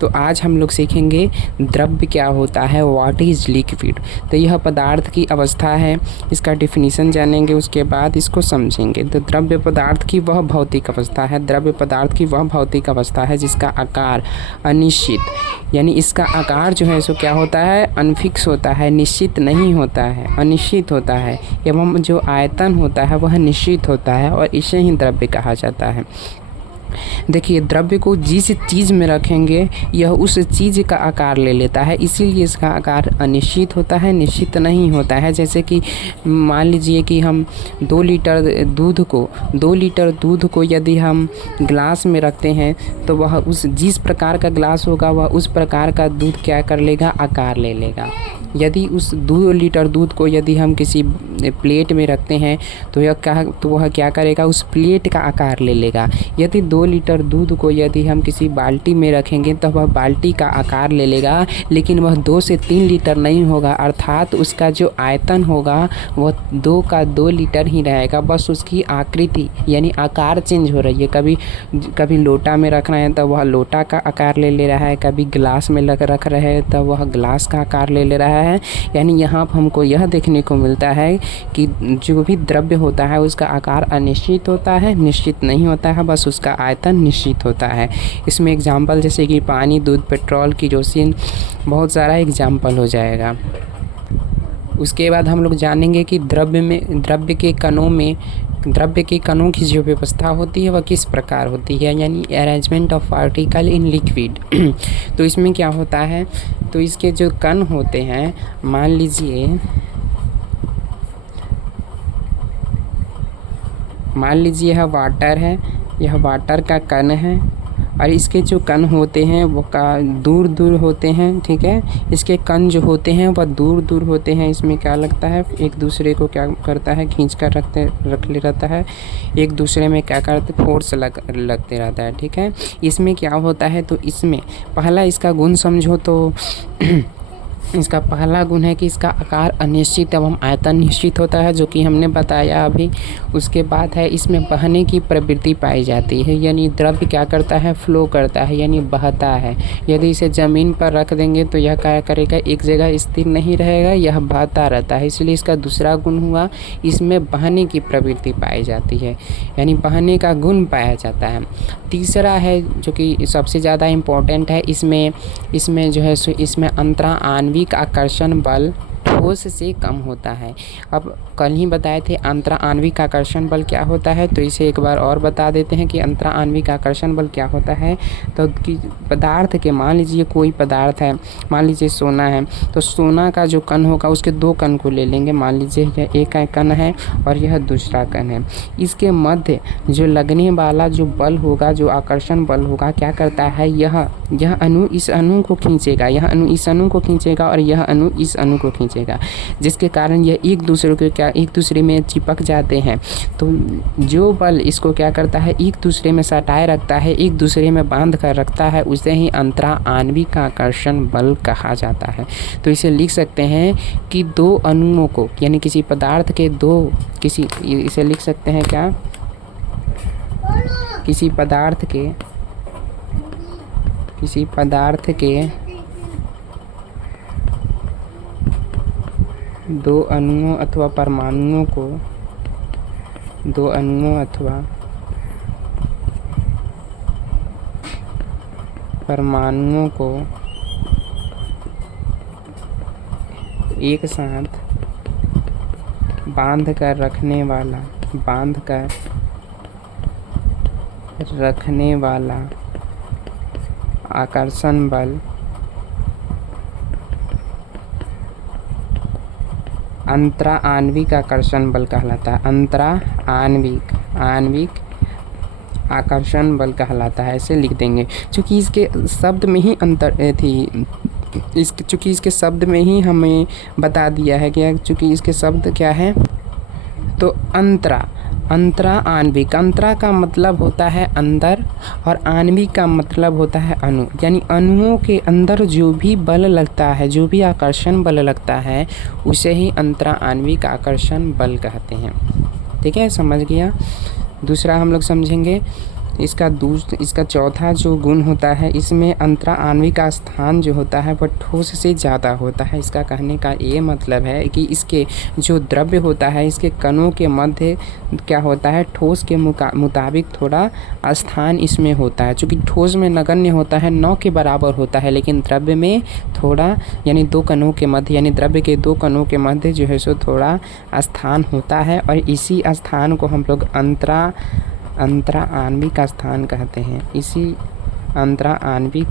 तो आज हम लोग सीखेंगे द्रव्य क्या होता है, व्हाट इज़ लिक्विड। तो यह पदार्थ की अवस्था है, इसका डिफिनीसन जानेंगे, उसके बाद इसको समझेंगे। तो द्रव्य पदार्थ की वह भौतिक अवस्था है, द्रव्य पदार्थ की वह भौतिक अवस्था है जिसका आकार अनिश्चित, यानी इसका आकार जो है सो क्या होता है, अनफिक्स होता है, निश्चित नहीं होता है, अनिश्चित होता है, एवं जो आयतन होता है वह निश्चित होता है और इसे ही द्रव्य कहा जाता है। देखिए, द्रव्य को जिस चीज़ में रखेंगे यह उस चीज़ का आकार ले लेता है, इसीलिए इसका आकार अनिश्चित होता है, निश्चित नहीं होता है। जैसे कि मान लीजिए कि हम 2 लीटर दूध को यदि हम ग्लास में रखते हैं तो वह उस जिस प्रकार का ग्लास होगा वह उस प्रकार का दूध क्या कर लेगा, आकार ले लेगा। यदि उस 2 लीटर दूध को यदि हम किसी प्लेट में रखते हैं तो वह क्या करेगा, उस प्लेट का आकार ले लेगा। यदि 2 लीटर दूध को यदि हम किसी बाल्टी में रखेंगे तो वह बाल्टी का आकार ले लेगा, लेकिन वह 2 से 3 लीटर नहीं होगा, अर्थात उसका जो आयतन होगा वह 2 का 2 लीटर ही रहेगा। बस उसकी आकृति यानी आकार चेंज हो रही है। कभी लोटा में रख रहे हैं तो वह लोटा का आकार ले रहा है, कभी गिलास में रख रहे हैं तो वह गिलास का आकार ले रहा है। यानी यहाँ हमको यह देखने को मिलता है कि जो भी द्रव्य होता है उसका आकार अनिश्चित होता है, निश्चित नहीं होता है, बस उसका आयतन निश्चित होता है। इसमें एग्जाम्पल जैसे कि पानी, दूध, पेट्रोल, केरोसिन, बहुत सारा एग्जाम्पल हो जाएगा। उसके बाद हम लोग जानेंगे कि द्रव्य के कणों की जो व्यवस्था होती है वह किस प्रकार होती है, यानी arrangement of particle in liquid. तो इसमें क्या होता है, तो इसके जो कण होते हैं, मान लीजिए यह वाटर है, यह वाटर का कण है और इसके जो कण होते हैं वो दूर होते हैं, ठीक है। इसके कण जो होते हैं वह दूर होते हैं। इसमें क्या लगता है, एक दूसरे को क्या करता है, खींच कर रख ले रहता है, एक दूसरे में क्या करते, फोर्स लगते रहता है, ठीक है। इसमें क्या होता है, तो इसमें पहला इसका गुण समझो तो इसका पहला गुण है कि इसका आकार अनिश्चित एवं आयतन निश्चित होता है, जो कि हमने बताया अभी। उसके बाद है इसमें बहने की प्रवृत्ति पाई जाती है, यानी द्रव्य क्या करता है, फ्लो करता है, यानी बहता है। यदि इसे ज़मीन पर रख देंगे तो यह क्या करेगा, एक जगह स्थिर नहीं रहेगा, यह बहता रहता है। इसलिए इसका दूसरा गुण हुआ, इसमें बहने की प्रवृत्ति पाई जाती है, यानी बहने का गुण पाया जाता है। तीसरा है जो कि सबसे ज़्यादा इम्पोर्टेंट है, इसमें जो है सो इसमें अंतरा आणविक आकर्षण बल ठोस से कम होता है। अब कल ही बताए थे अंतरा आणविक आकर्षण बल क्या होता है, तो इसे एक बार और बता देते हैं कि अंतरा आणविक आकर्षण बल क्या होता है। तो कि पदार्थ के, मान लीजिए कोई पदार्थ है, मान लीजिए सोना है, तो सोना का जो कण होगा उसके 2 कण को ले लेंगे। मान लीजिए यह एक कण है और यह दूसरा कण है। इसके मध्य जो लगने वाला जो बल होगा, जो आकर्षण बल होगा, क्या करता है, यह अणु इस अणु को खींचेगा, यह अणु इस अणु को खींचेगा और यह अणु इस अणु को खींचेगा, जिसके कारण यह एक दूसरे में चिपक जाते हैं। तो जो बल इसको क्या करता है, एक दूसरे में सटाए रखता है, एक दूसरे में बांध कर रखता है, उसे ही अंतरा आणविक आकर्षण बल कहा जाता है। तो इसे लिख सकते हैं कि 2 अणुओं को, यानी किसी पदार्थ के इसे लिख सकते हैं क्या, किसी पदार्थ के 2 अणुओं अथवा परमाणुओं को एक साथ बांध कर रखने वाला आकर्षण बल अंतरा आणविक आकर्षण बल कहलाता है। अंतरा आणविक आकर्षण बल कहलाता है, ऐसे लिख देंगे। चूँकि इसके शब्द में ही चूँकि इसके शब्द में ही हमें बता दिया है कि चूँकि इसके शब्द क्या है, तो अंतरा आणविक, अंतरा का मतलब होता है अंदर और आणविक का मतलब होता है अणु, यानी अणुओं के अंदर जो भी बल लगता है, जो भी आकर्षण बल लगता है, उसे ही अंतरा आणविक आकर्षण बल कहते हैं। ठीक है, समझ गया। दूसरा हम लोग समझेंगे इसका चौथा जो गुण होता है, इसमें अंतरा आणविक का स्थान जो होता है वह ठोस से ज़्यादा होता है। इसका कहने का ये मतलब है कि इसके जो द्रव्य होता है इसके कणों के मध्य क्या होता है, ठोस के मुताबिक थोड़ा स्थान इसमें होता है। चूँकि ठोस में नगण्य होता है, 9 के बराबर होता है, लेकिन द्रव्य में थोड़ा यानी दो कणों के मध्य यानी द्रव्य के दो कणों के मध्य जो है सो थोड़ा स्थान होता है, और इसी स्थान को हम लोग अंतरा आणविक स्थान कहते हैं। इसी अंतरा आणविक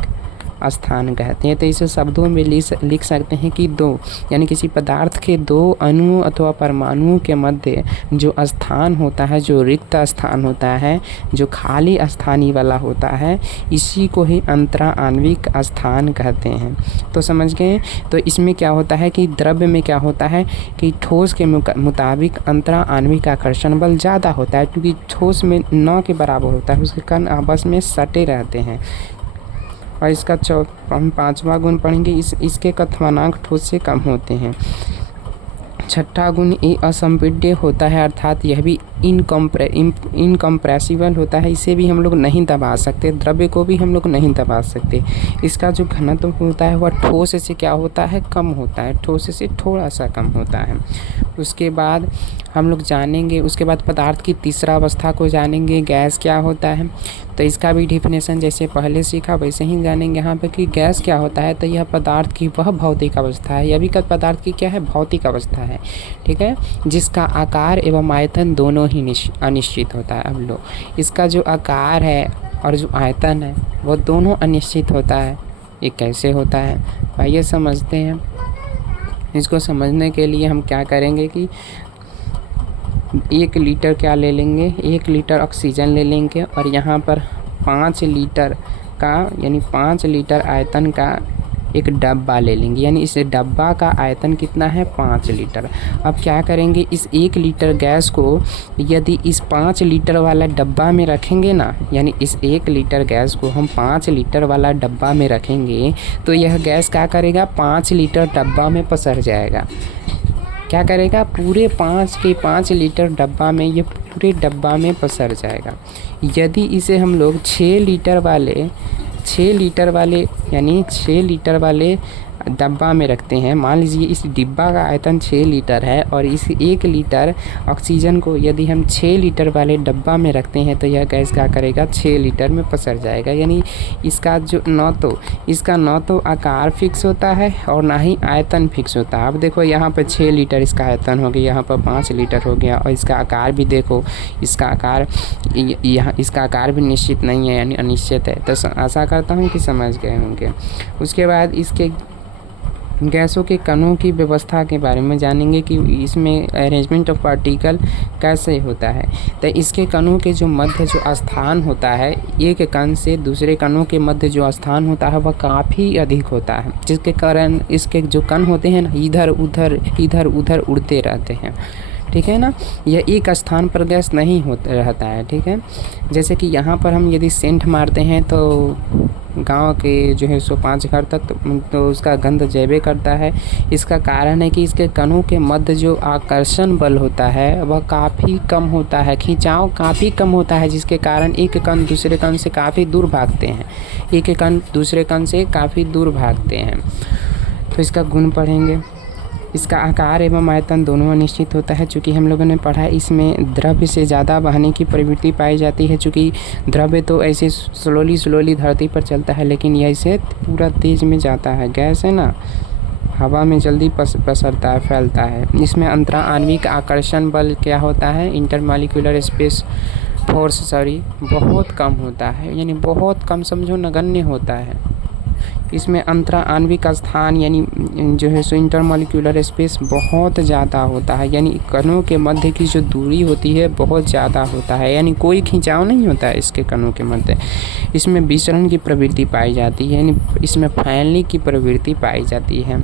स्थान कहते हैं। तो इसे शब्दों में लिख सकते हैं कि दो यानी किसी पदार्थ के दो अणुओं अथवा परमाणुओं के मध्य जो स्थान होता है, जो रिक्त स्थान होता है, जो खाली स्थानी वाला होता है, इसी को ही अंतरा आणविक स्थान कहते हैं। तो समझ गए। तो इसमें क्या होता है कि द्रव्य में क्या होता है कि ठोस के मुताबिक अंतरा आणविक आकर्षण बल ज़्यादा होता है, क्योंकि ठोस में 9 के बराबर होता है, उसके कण आपस में सटे रहते हैं। और इसका हम 5वां गुण पढ़ेंगे, इसके कथनांक ठोस से कम होते हैं। छठा गुण ये असंपीड्य होता है, अर्थात यह भी इनकम्प्रेसिबल होता है, इसे भी हम लोग नहीं दबा सकते, द्रव्य को भी हम लोग नहीं दबा सकते। इसका जो घनत्व होता है वह ठोस से क्या होता है, कम होता है, ठोस से थोड़ा सा कम होता है। उसके बाद हम लोग जानेंगे, उसके बाद पदार्थ की तीसरा अवस्था को जानेंगे, गैस क्या होता है। तो इसका भी डिफिनेशन जैसे पहले सीखा वैसे ही जानेंगे यहाँ पे कि गैस क्या होता है। तो यह पदार्थ की वह भौतिक अवस्था है, यह भी पदार्थ की क्या है, भौतिक अवस्था है, ठीक है, जिसका आकार एवं आयतन दोनों ही अनिश्चित होता है। अब लो, इसका जो आकार है और जो आयतन है वो दोनों अनिश्चित होता है। ये कैसे होता है, आइए समझते हैं। इसको समझने के लिए हम क्या करेंगे कि 1 लीटर क्या ले लेंगे, 1 लीटर ऑक्सीजन ले लेंगे, और यहाँ पर 5 लीटर का यानी 5 लीटर आयतन का एक डब्बा ले लेंगे, यानी इस डब्बा का आयतन कितना है, 5 लीटर। अब क्या करेंगे, इस 1 लीटर गैस को यदि इस 5 लीटर वाला डब्बा में रखेंगे ना, यानी इस 1 लीटर गैस को हम 5 लीटर वाला डब्बा में रखेंगे, तो यह गैस क्या करेगा, 5 लीटर डब्बा में पसर जाएगा। क्या करेगा, पूरे 5 लीटर डब्बा में, ये पूरे डब्बा में पसर जाएगा। यदि इसे हम लोग 6 लीटर वाले यानी 6 लीटर वाले डब्बा में रखते हैं, मान लीजिए इस डिब्बा का आयतन 6 लीटर है, और इस 1 लीटर ऑक्सीजन को यदि हम 6 लीटर वाले डब्बा में रखते हैं, तो यह गैस क्या करेगा, 6 लीटर में पसर जाएगा। यानी इसका जो न तो आकार फिक्स होता है और ना ही आयतन फिक्स होता है। अब देखो यहाँ पर 6 लीटर इसका आयतन हो गया, यहाँ पर 5 लीटर हो गया, और इसका आकार भी देखो, इसका आकार भी निश्चित नहीं है, यानी अनिश्चित है। तो आशा करता हूँ कि समझ गए होंगे। उसके बाद इसके गैसों के कणों की व्यवस्था के बारे में जानेंगे कि इसमें अरेंजमेंट ऑफ पार्टिकल कैसे होता है। तो इसके कणों के जो मध्य जो स्थान होता है, एक कण से दूसरे कणों के मध्य जो स्थान होता है वह काफ़ी अधिक होता है, जिसके कारण इसके जो कण होते हैं ना, इधर उधर उड़ते रहते हैं, ठीक है ना। यह एक स्थान पर गैस नहीं रहता है, ठीक है। जैसे कि यहाँ पर हम यदि सेंट मारते हैं तो गांव के जो है 5 घर तक तो उसका गंध जैबे करता है। इसका कारण है कि इसके कणों के मध्य जो आकर्षण बल होता है वह काफ़ी कम होता है, खिंचाव काफ़ी कम होता है, जिसके कारण एक कण दूसरे कण से काफ़ी दूर भागते हैं। तो इसका गुण पढ़ेंगे। इसका आकार एवं आयतन दोनों अनिश्चित होता है। चूँकि हम लोगों ने पढ़ा इसमें द्रव्य से ज़्यादा बहने की प्रवृत्ति पाई जाती है। चूँकि द्रव्य तो ऐसे स्लोली धरती पर चलता है, लेकिन यह ऐसे पूरा तेज़ में जाता है। गैस है ना, हवा में जल्दी पसरता है, फैलता है। इसमें अंतरा आणविक आकर्षण बल क्या होता है, इंटरमॉलिक्यूलर स्पेस फोर्स बहुत कम होता है, यानी बहुत कम, समझो नगण्य होता है। इसमें अंतरा आणविक स्थान यानी जो है सो इंटरमॉलिक्यूलर स्पेस बहुत ज़्यादा होता है, यानी कणों के मध्य की जो दूरी होती है बहुत ज़्यादा होता है, यानी कोई खिंचाव नहीं होता है इसके कणों के मध्य। इसमें विचरण की प्रवृत्ति पाई जाती है, यानी इसमें फैलने की प्रवृत्ति पाई जाती है।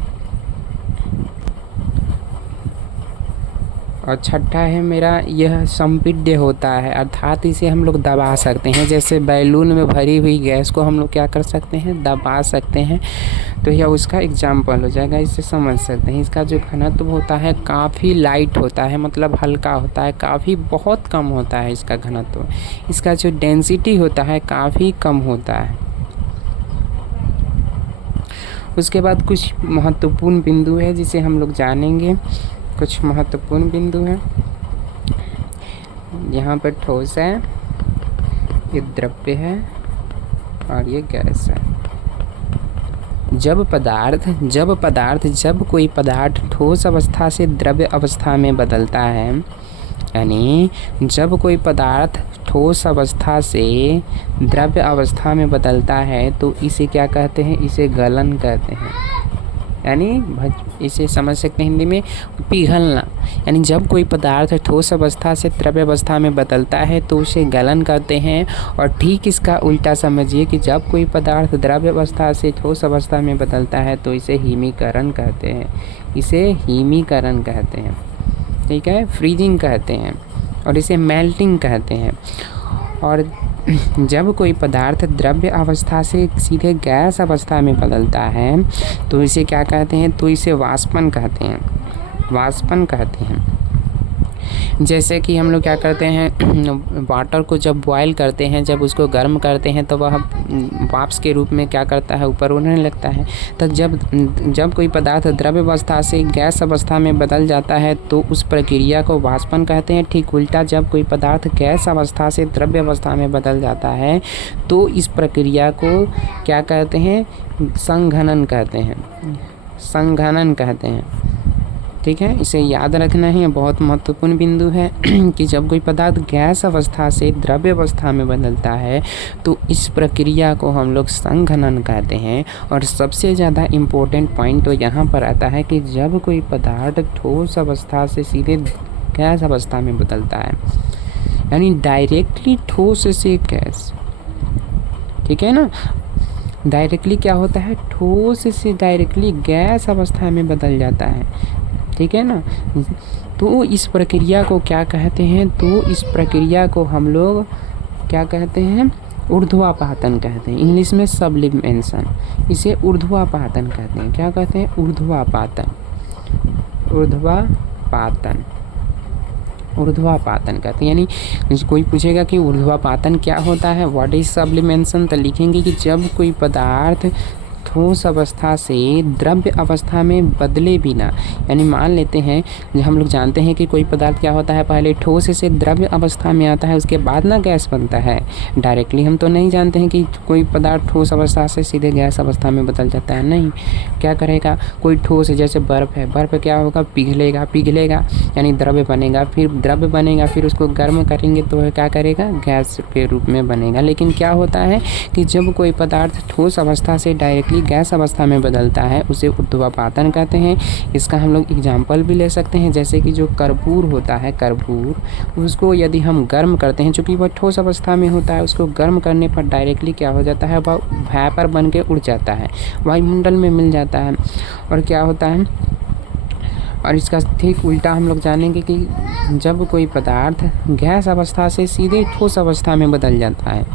और छठा है मेरा, यह संपीड्य होता है, अर्थात इसे हम लोग दबा सकते हैं। जैसे बैलून में भरी हुई गैस को हम लोग क्या कर सकते हैं, दबा सकते हैं। तो यह उसका एग्जाम्पल हो जाएगा, इसे समझ सकते हैं। इसका जो घनत्व होता है काफ़ी लाइट होता है, मतलब हल्का होता है, काफ़ी बहुत कम होता है इसका घनत्व। इसका जो डेंसिटी होता है काफ़ी कम होता है। उसके बाद कुछ महत्वपूर्ण बिंदु है जिसे हम लोग जानेंगे। कुछ महत्वपूर्ण बिंदु हैं, यहाँ पर ठोस है, ये द्रव्य है और ये गैस है। जब कोई पदार्थ ठोस अवस्था से द्रव्य अवस्था में बदलता है, यानी जब कोई पदार्थ ठोस अवस्था से द्रव्य अवस्था में बदलता है तो इसे क्या कहते हैं, इसे गलन कहते हैं। यानी इसे समझ सकते हैं हिंदी में, पिघलना। यानी जब कोई पदार्थ ठोस अवस्था से द्रव्य अवस्था में बदलता है तो उसे गलन कहते हैं। और ठीक इसका उल्टा समझिए कि जब कोई पदार्थ द्रव्य अवस्था से ठोस अवस्था में बदलता है तो इसे हिमीकरण कहते हैं। इसे हिमीकरण कहते हैं, ठीक है, फ्रीजिंग कहते हैं, और इसे मेल्टिंग कहते हैं। और जब कोई पदार्थ द्रव्य अवस्था से सीधे गैस अवस्था में बदलता है तो इसे क्या कहते हैं, तो इसे वाष्पन कहते हैं, वाष्पन कहते हैं। जैसे कि हम लोग क्या करते हैं, वाटर को जब बॉयल करते हैं, जब उसको गर्म करते हैं तो वह वाष्प के रूप में क्या करता है, ऊपर उड़ने लगता है। तो जब कोई पदार्थ द्रव्य अवस्था से गैस अवस्था में बदल जाता है तो उस प्रक्रिया को वाष्पन कहते हैं। ठीक उल्टा, जब कोई पदार्थ गैस अवस्था से द्रव्य अवस्था में बदल जाता है तो इस प्रक्रिया को क्या कहते हैं, संघनन कहते हैं, संघनन कहते हैं। ठीक है, इसे याद रखना है, बहुत महत्वपूर्ण बिंदु है कि जब कोई पदार्थ गैस अवस्था से द्रव्य अवस्था में बदलता है तो इस प्रक्रिया को हम लोग संघनन कहते हैं। और सबसे ज़्यादा इम्पोर्टेंट पॉइंट तो यहाँ पर आता है कि जब कोई पदार्थ ठोस अवस्था से सीधे गैस अवस्था में बदलता है, यानी डायरेक्टली ठोस से गैस, ठीक है ना, डायरेक्टली क्या होता है, ठोस से डायरेक्टली गैस अवस्था में बदल जाता है, ठीक है ना। तो इस प्रक्रिया को क्या कहते हैं, तो इस प्रक्रिया को हम लोग क्या कहते हैं, ऊर्ध्वापातन कहते हैं, इंग्लिश में सब्लिमेशन। इसे ऊर्ध्वापातन कहते हैं। क्या कहते हैं, ऊर्ध्वापातन, ऊर्ध्वापातन, ऊर्ध्वापातन कहते हैं। यानी कोई पूछेगा कि ऊर्ध्वापातन क्या होता है, व्हाट इज सब्लिमेशन, तो लिखेंगे कि जब कोई पदार्थ ठोस अवस्था से द्रव्य अवस्था में बदले बिना, यानी मान लेते हैं, हम लोग जानते हैं कि कोई पदार्थ क्या होता है, पहले ठोस से द्रव्य अवस्था में आता है, उसके बाद ना गैस बनता है। डायरेक्टली हम तो नहीं जानते हैं कि कोई पदार्थ ठोस अवस्था से सीधे गैस अवस्था में बदल जाता है, नहीं। क्या करेगा, कोई ठोस है, जैसे बर्फ़ है, बर्फ़ क्या होगा, पिघलेगा यानी द्रव्य बनेगा, फिर द्रव्य बनेगा, फिर उसको गर्म करेंगे तो वह क्या करेगा, गैस के रूप में बनेगा। लेकिन क्या होता है कि जब कोई पदार्थ ठोस अवस्था से डायरेक्टली गैस अवस्था में बदलता है उसे ऊर्ध्वापातन कहते हैं। इसका हम लोग एग्जाम्पल भी ले सकते हैं, जैसे कि जो कर्पूर होता है, कर्पूर, उसको यदि हम गर्म करते हैं, चूँकि वह ठोस अवस्था में होता है, उसको गर्म करने पर डायरेक्टली क्या हो जाता है, वह वेपर बन के उड़ जाता है, वायुमंडल में मिल जाता है। और क्या होता है, और इसका ठीक उल्टा हम लोग जानेंगे कि जब कोई पदार्थ गैस अवस्था से सीधे ठोस अवस्था में बदल जाता है,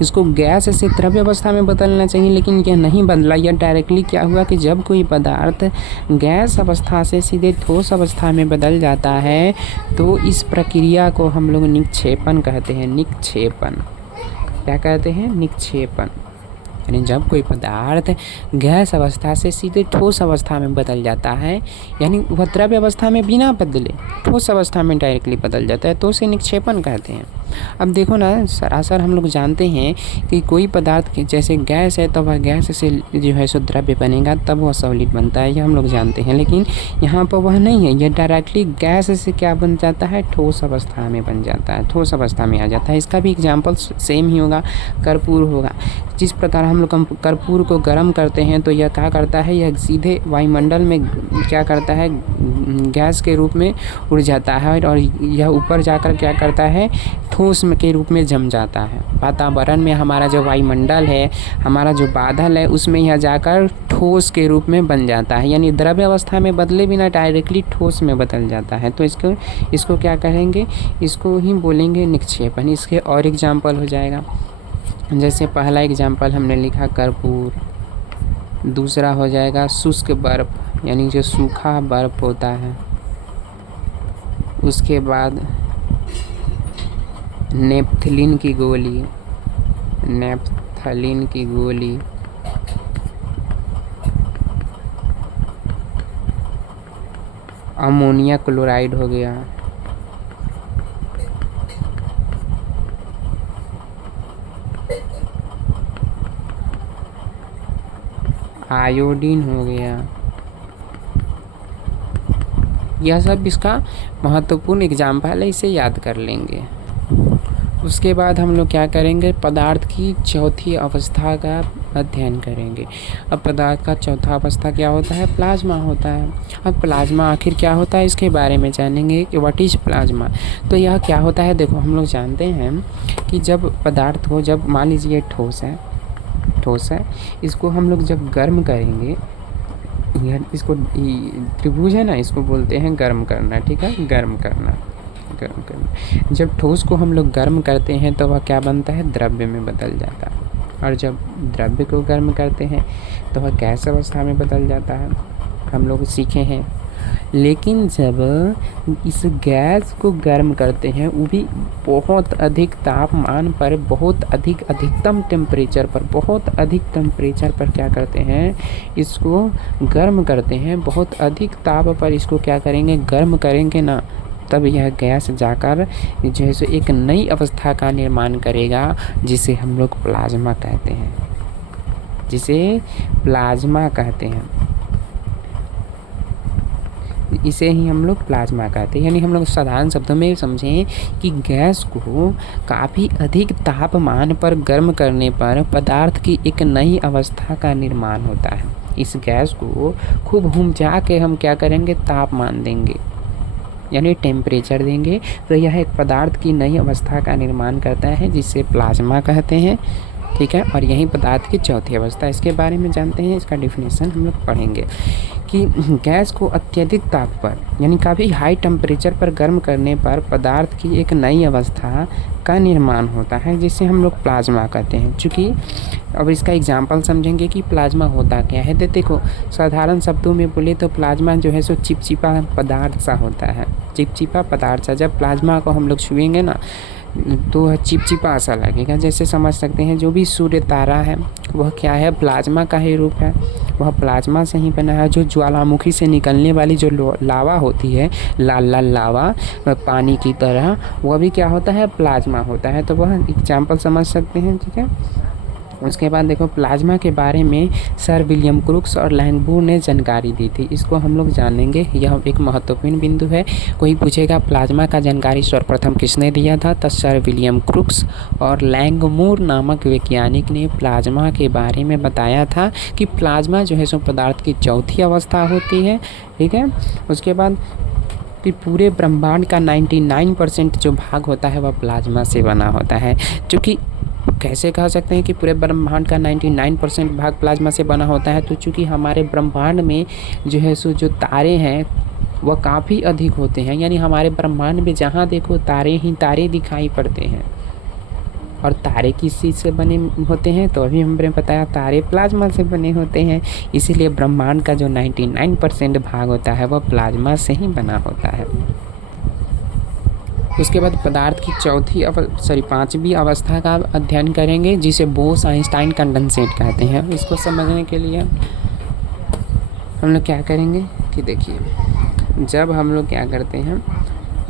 इसको गैस से द्रव्य अवस्था में बदलना चाहिए, लेकिन यह नहीं बदला। यह डायरेक्टली क्या हुआ कि जब कोई पदार्थ गैस अवस्था से सीधे ठोस अवस्था में बदल जाता है तो इस प्रक्रिया को हम लोग निक्षेपण कहते हैं। निक्षेपण क्या कहते हैं, निक्षेपण। यानी जब कोई पदार्थ गैस अवस्था से सीधे ठोस अवस्था में बदल जाता है, यानी वह द्रव्य अवस्था में बिना बदले ठोस अवस्था में डायरेक्टली बदल जाता है, तो उसे निक्षेपण कहते हैं। अब देखो ना, सरासर हम लोग जानते हैं कि कोई पदार्थ जैसे गैस है तो वह गैस से जो है सो द्रव्य बनेगा, तब वह सॉलिड बनता है, यह हम लोग जानते हैं। लेकिन यहाँ पर वह नहीं है, यह डायरेक्टली गैस से क्या बन जाता है, ठोस अवस्था में बन जाता है, ठोस अवस्था में आ जाता है। इसका भी एग्जाम्पल सेम ही होगा, कर्पूर होगा। जिस प्रकार हम लोग कर्पूर को गर्म करते हैं तो यह क्या करता है, यह सीधे वायुमंडल में क्या करता है, गैस के रूप में उड़ जाता है, और यह ऊपर जाकर क्या करता है, ठोस के रूप में जम जाता है। वातावरण में हमारा जो वायुमंडल है, हमारा जो बादल है, उसमें यह जाकर ठोस के रूप में बन जाता है, यानी द्रव्य अवस्था में बदले बिना डायरेक्टली ठोस में बदल जाता है। तो इसको क्या कहेंगे, इसको ही बोलेंगे निक्षेपण। इसके और एग्जाम्पल हो जाएगा, जैसे पहला एग्जाम्पल हमने लिखा कर्पूर, दूसरा हो जाएगा शुष्क बर्फ यानी जो सूखा बर्फ होता है, उसके बाद नेपथलीन की गोली, नेपथलीन की गोली, अमोनिया क्लोराइड हो गया, आयोडीन हो गया। यह सब इसका महत्वपूर्ण एग्जाम्पल है, इसे याद कर लेंगे। उसके बाद हम लोग क्या करेंगे, पदार्थ की चौथी अवस्था का अध्ययन करेंगे। अब पदार्थ का चौथा अवस्था क्या होता है, प्लाज्मा होता है। अब प्लाज्मा आखिर क्या होता है इसके बारे में जानेंगे कि व्हाट इज प्लाज्मा। तो यह क्या होता है, देखो हम लोग जानते हैं कि जब पदार्थ को, जब मान लीजिए ठोस है, इसको हम लोग जब गर्म करेंगे, यह इसको त्रिभुज है ना, इसको बोलते हैं गर्म करना, ठीक है, गर्म करना। जब ठोस को हम लोग गर्म करते हैं तो वह क्या बनता है, द्रव्य में बदल जाता है। और जब द्रव्य को गर्म करते हैं तो वह गैस अवस्था में बदल जाता है, हम लोग सीखे हैं। लेकिन जब इस गैस को गर्म करते हैं, वो भी बहुत अधिक तापमान पर, बहुत अधिक अधिकतम टेम्परेचर पर, बहुत अधिक टेम्परेचर पर क्या करते हैं, इसको गर्म करते हैं। बहुत अधिक ताप पर इसको क्या करेंगे, गर्म करेंगे ना, तब यह गैस जाकर जो है सो एक नई अवस्था का निर्माण करेगा, जिसे हम लोग प्लाज्मा कहते हैं, जिसे प्लाज्मा कहते हैं। इसे ही हम लोग प्लाज्मा कहते हैं। यानी हम लोग साधारण शब्दों में समझें कि गैस को काफ़ी अधिक तापमान पर गर्म करने पर पदार्थ की एक नई अवस्था का निर्माण होता है। इस गैस को खूब हुमचा के हम क्या करेंगे, तापमान देंगे, यानी टेम्परेचर देंगे, तो यह एक पदार्थ की नई अवस्था का निर्माण करता है, जिसे प्लाज्मा कहते हैं, ठीक है। और यही पदार्थ की चौथी अवस्था, इसके बारे में जानते हैं, इसका डिफिनेशन हम लोग पढ़ेंगे कि गैस को अत्यधिक ताप पर, यानी काफ़ी हाई टेम्परेचर पर गर्म करने पर पदार्थ की एक नई अवस्था का निर्माण होता है, जिसे हम लोग प्लाज्मा कहते हैं। चूँकि अब इसका एग्जांपल समझेंगे कि प्लाज्मा होता क्या है। तो देखो साधारण शब्दों में बोले तो प्लाज्मा जो है सो चिपचिपा पदार्थ सा होता है, चिपचिपा पदार्थ सा। जब प्लाज्मा को हम लोग छुएंगे ना तो चिपचिपा सा लगेगा। जैसे समझ सकते हैं जो भी सूर्य तारा है वह क्या है, प्लाज्मा का ही रूप है, वह प्लाज्मा से ही बना है। जो ज्वालामुखी से निकलने वाली जो लावा होती है, लाल लाल लावा पानी की तरह, वह भी क्या होता है, प्लाज्मा होता है। तो वह एग्जाम्पल समझ सकते हैं, ठीक है। उसके बाद देखो प्लाज्मा के बारे में सर विलियम क्रूक्स और लैंगबोर ने जानकारी दी थी, इसको हम लोग जानेंगे। यह एक महत्वपूर्ण बिंदु है। कोई पूछेगा प्लाज्मा का जानकारी सर्वप्रथम किसने दिया था, तो सर विलियम क्रूक्स और लैंगमोर नामक वैज्ञानिक ने प्लाज्मा के बारे में बताया था कि प्लाज्मा जो है सो पदार्थ की चौथी अवस्था होती है, ठीक है। उसके बाद कि पूरे ब्रह्मांड का 99% जो भाग होता है वह प्लाज्मा से बना होता है। चूँकि कैसे कह सकते हैं कि पूरे ब्रह्मांड का 99% भाग प्लाज्मा से बना होता है, तो चूँकि हमारे ब्रह्मांड में जो है सो जो तारे हैं वह काफ़ी अधिक होते हैं। यानी हमारे ब्रह्मांड में जहाँ देखो तारे ही तारे दिखाई पड़ते हैं। और तारे किस चीज़ से बने होते हैं, तो अभी हमने बताया तारे प्लाज्मा से बने होते हैं। इसीलिए ब्रह्मांड का जो 99% भाग होता है वह प्लाज्मा से ही बना होता है। उसके बाद पदार्थ की पांचवी अवस्था का अध्ययन करेंगे, जिसे बोस आइंस्टाइन कंडेंसेट कहते हैं। इसको समझने के लिए हम लोग क्या करेंगे कि देखिए, जब हम लोग क्या करते हैं,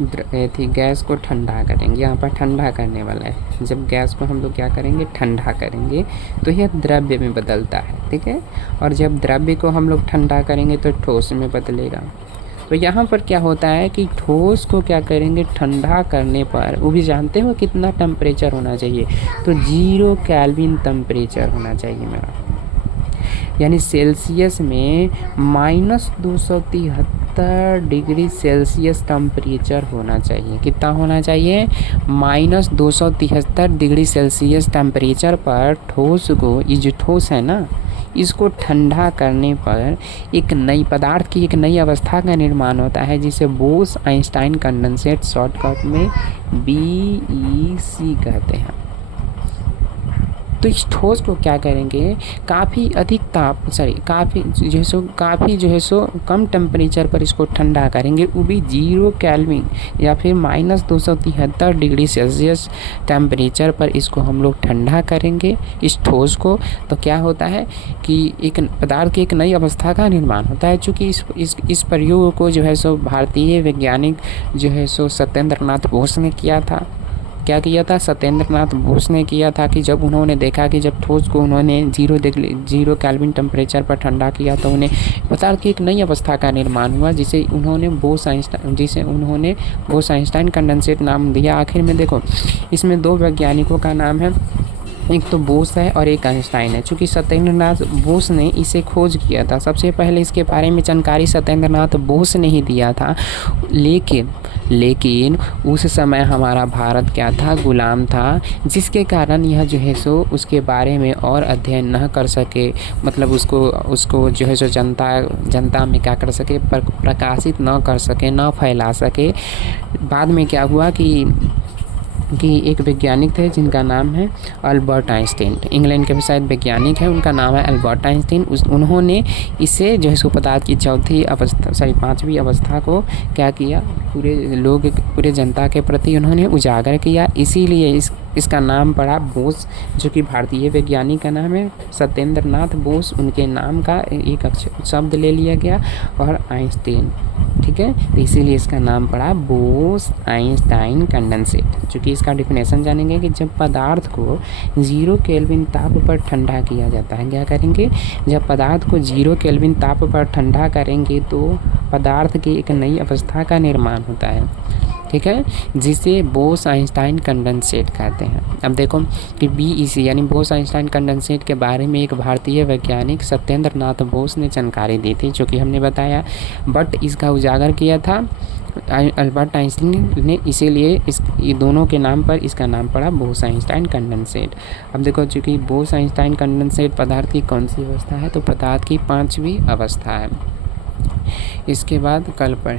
गैस को ठंडा करेंगे, यहाँ पर ठंडा करने वाला है। जब गैस को हम लोग क्या करेंगे, ठंडा करेंगे, तो यह द्रव्य में बदलता है, ठीक है। और जब द्रव्य को हम लोग ठंडा करेंगे तो ठोस में बदलेगा। तो यहाँ पर क्या होता है कि ठोस को क्या करेंगे, ठंडा करने पर, वो भी जानते हो कितना टेम्परेचर होना चाहिए, तो 0 केल्विन टेम्परेचर होना चाहिए मेरा, यानी सेल्सियस में -273 डिग्री सेल्सियस टेम्परेचर होना चाहिए। कितना होना चाहिए, -273 डिग्री सेल्सियस टेम्परेचर पर ठोस को, ये जो ठोस है ना, इसको ठंडा करने पर एक नई पदार्थ की एक नई अवस्था का निर्माण होता है जिसे बोस आइंस्टाइन कंडेंसेट शॉर्टकट में BEC कहते हैं। तो इस ठोस को क्या करेंगे, काफ़ी जो है सो कम टेम्परेचर पर इसको ठंडा करेंगे, वो भी 0 केल्विन या फिर -273 डिग्री सेल्सियस टेम्परेचर पर इसको हम लोग ठंडा करेंगे इस ठोस को। तो क्या होता है कि एक पदार्थ की एक नई अवस्था का निर्माण होता है। चूँकि इस प्रयोग को जो है सो भारतीय वैज्ञानिक जो है सो सत्येंद्र नाथ बोस ने किया था। क्या किया था? सत्येंद्र नाथ बोस ने किया था कि जब उन्होंने देखा कि जब ठोस को उन्होंने 0 केल्विन टेम्परेचर पर ठंडा किया तो उन्हें पदार्थ की एक नई अवस्था का निर्माण हुआ जिसे उन्होंने बोस आइंस्टाइन कंडेंसेट नाम दिया। आखिर में देखो, इसमें 2 वैज्ञानिकों का नाम है, एक तो बोस है और एक आइंस्टाइन है। चूँकि सत्येंद्र नाथ बोस ने इसे खोज किया था, सबसे पहले इसके बारे में जानकारी सत्येंद्र नाथ बोस ने ही दिया था। लेकिन उस समय हमारा भारत क्या था? गुलाम था, जिसके कारण यह जो है सो उसके बारे में और अध्ययन न कर सके, मतलब उसको जो है सो जनता में क्या कर सके, प्रकाशित न कर सके, न फैला सके। बाद में क्या हुआ कि एक वैज्ञानिक थे जिनका नाम है अल्बर्ट आइंस्टीन, इंग्लैंड के भी शायद वैज्ञानिक हैं, उनका नाम है अल्बर्ट आइंस्टीन। उन्होंने इसे जो है सो पदार्थ की 5वीं अवस्था को क्या किया, पूरे जनता के प्रति उन्होंने उजागर किया। इसीलिए इसका नाम पड़ा बोस, जो कि भारतीय वैज्ञानिक का नाम है सत्येंद्र नाथ बोस, उनके नाम का एक शब्द ले लिया गया और आइंस्टीन, ठीक है। तो इसीलिए इसका नाम पड़ा बोस आइंस्टाइन कंडेंसेट। चूँकि इसका डिफिनेशन जानेंगे कि जब पदार्थ को 0 केल्विन ताप पर ठंडा किया जाता है, क्या करेंगे, जब पदार्थ को 0 केल्विन ताप पर ठंडा करेंगे तो पदार्थ की एक नई अवस्था का निर्माण होता है, ठीक है, जिसे बोस आइंस्टाइन कंडेंसेट कहते हैं। अब देखो कि BEC यानी बोस आइंस्टाइन कंडेंसेट के बारे में एक भारतीय वैज्ञानिक सत्येंद्र नाथ बोस ने जानकारी दी थी, जो कि हमने बताया, बट इसका उजागर किया था अल्बर्ट आइंस्टीन ने। इसीलिए ये दोनों के नाम पर इसका नाम पड़ा बोस आइंस्टाइन कंडेंसेट। अब देखो, चूँकि बोस आइंस्टाइन कंडेंसेट पदार्थ की कौन सी अवस्था है, तो पदार्थ की 5वीं अवस्था है। इसके बाद कल पढ़ें।